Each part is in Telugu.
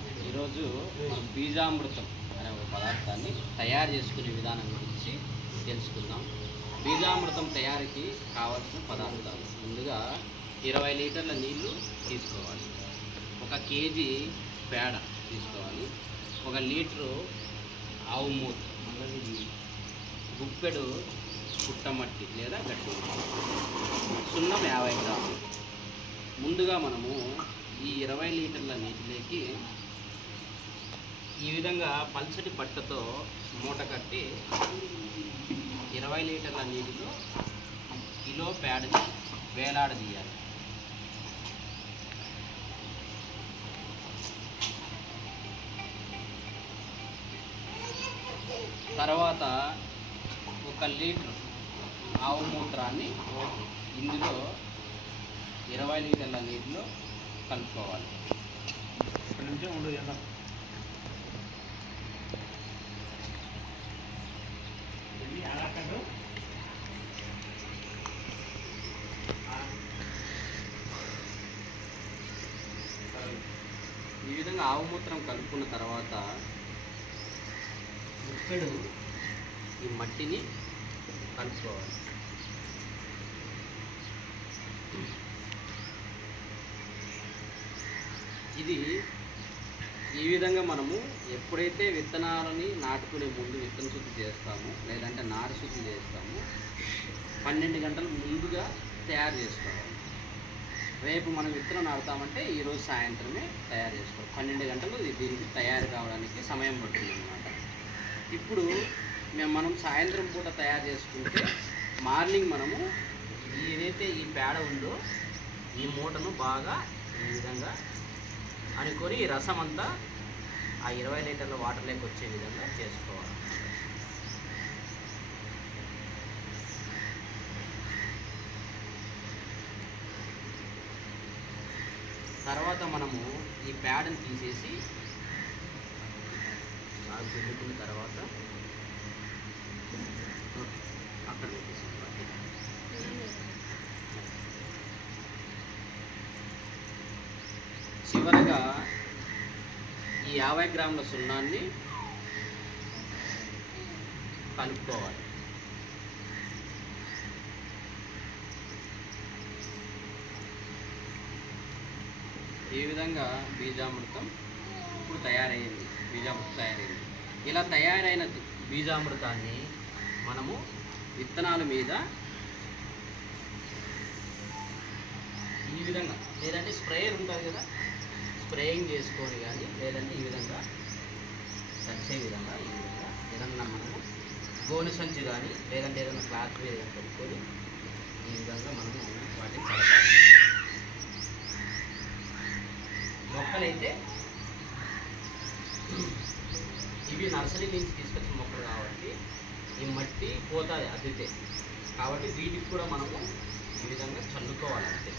ఈరోజు మనం బీజామృతం అనే ఒక పదార్థాన్ని తయారు చేసుకునే విధానం గురించి తెలుసుకుందాం. బీజామృతం తయారీకి కావాల్సిన పదార్థాలు. ముందుగా ఇరవై లీటర్ల నీళ్ళు తీసుకోవాలి. ఒక కేజీ పేడ తీసుకోవాలి. ఒక లీటరు ఆవు మూత గుప్పెడు పుట్టమట్టి లేదా గట్టి సున్నం యాభై గ్రాములు. ముందుగా మనము ఈ ఇరవై లీటర్ల నీటిలోకి ఈ విధంగా పల్చటి బట్టతో మూట కట్టి ఇరవై లీటర్ల నీటిలో కిలో ప్యాడ్ని వేలాడదీయాలి. తర్వాత ఒక లీటర్ ఆవు మూత్రాన్ని ఇందులో ఇరవై లీటర్ల నీటిలో కలుపుకోవాలి. ఒక నిమిషం ఉండదు ఈ విధంగా ఆవు మూత్రం కలుపుకున్న తర్వాత ముక్కడు ఈ మట్టిని కలుపుకోవాలి. ఇది ఈ విధంగా మనము ఎప్పుడైతే విత్తనాలని నాటుకునే ముందు విత్తన శుద్ధి చేస్తామో లేదంటే నార శుద్ధి చేస్తామో పన్నెండు గంటల ముందుగా తయారు చేసుకోవాలి. రేపు మనం విత్తనం నాటుతామంటే ఈరోజు సాయంత్రమే తయారు చేసుకోవాలి పన్నెండు గంటలు దీనికి తయారు కావడానికి సమయం పడుతుంది అనమాట ఇప్పుడు మేము మనం సాయంత్రం పూట తయారు చేసుకుంటే మార్నింగ్ మనము ఏదైతే ఈ పేడ ఉందో ఈ మూటను బాగా ఈ విధంగా అనుకొని ఈ రసం అంతా ఆ ఇరవై లీటర్ల వాటర్లోకి వచ్చే విధంగా చేసుకోవాలి. తర్వాత మనము ఈ ప్యాడ్ని తీసేసి బాగా పిండుకున్న తర్వాత అక్కడ పెట్టేసి చివరగా ఈ యాభై గ్రాముల సున్నాన్ని కలుపుకోవాలి. ఈ విధంగా బీజామృతం ఇప్పుడు తయారైంది? బీజామృతం తయారైంది. ఇలా తయారైన బీజామృతాన్ని మనము విత్తనాల మీద ఈ విధంగా లేదంటే స్ప్రేయర్ ఉంటుంది కదా? స్ప్రేయింగ్ చేసుకొని కానీ లేదంటే ఈ విధంగా తడిసే విధంగా ఈ విధంగా ఏదన్నా మనము గోనె సంచి కానీ లేదంటే ఏదైనా క్లాత్ మీద పెట్టుకొని ఈ విధంగా మనము వాటిని కలపాలి. మొక్కలైతే ఇవి నర్సరీ నుంచి తీసుకొచ్చిన మొక్కలు కాబట్టి ఈ మట్టి పోతుంది అద్దితే కాబట్టి వీటికి కూడా మనము ఈ విధంగా చల్లుకోవాలి అంతే.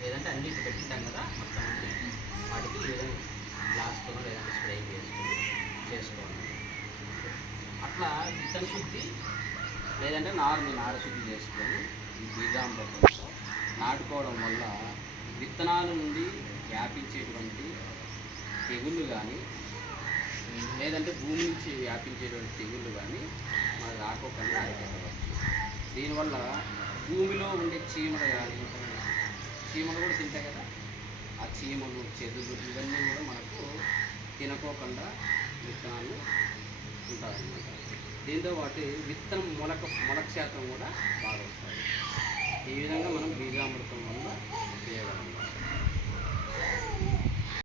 లేదంటే అన్నిటి పెట్టింటాం కదా మొత్తం అన్ని వాటికి ఈ విధంగా గ్లాస్తో లేదంటే స్ప్రే చేసుకొని చేసుకోవాలి. అట్లా విత్తన శుద్ధి లేదంటే నారు నార శుద్ధి చేసుకొని ఈ బీజాంబ నాటుకోవడం వల్ల విత్తనాల నుండి వ్యాపించేటువంటి తెగుళ్ళు కానీ లేదంటే భూమి నుంచి వ్యాపించేటువంటి తెగుళ్ళు కానీ మనకు రాకోకుండా అరికట్టవచ్చు. దీనివల్ల భూమిలో ఉండే చీమలు కానీ చీమలు కూడా తింటాయి కదా? ఆ చీమలు చెదులు ఇవన్నీ కూడా మనకు తినకోకుండా విత్తనాలు ఉంటాయన్నమాట. దీంతో పాటు విత్తనం మొలక మొలక శాతం కూడా బాగా వస్తుంది ఈ విధంగా మనం బీజామృతం వల్ల చేయగలం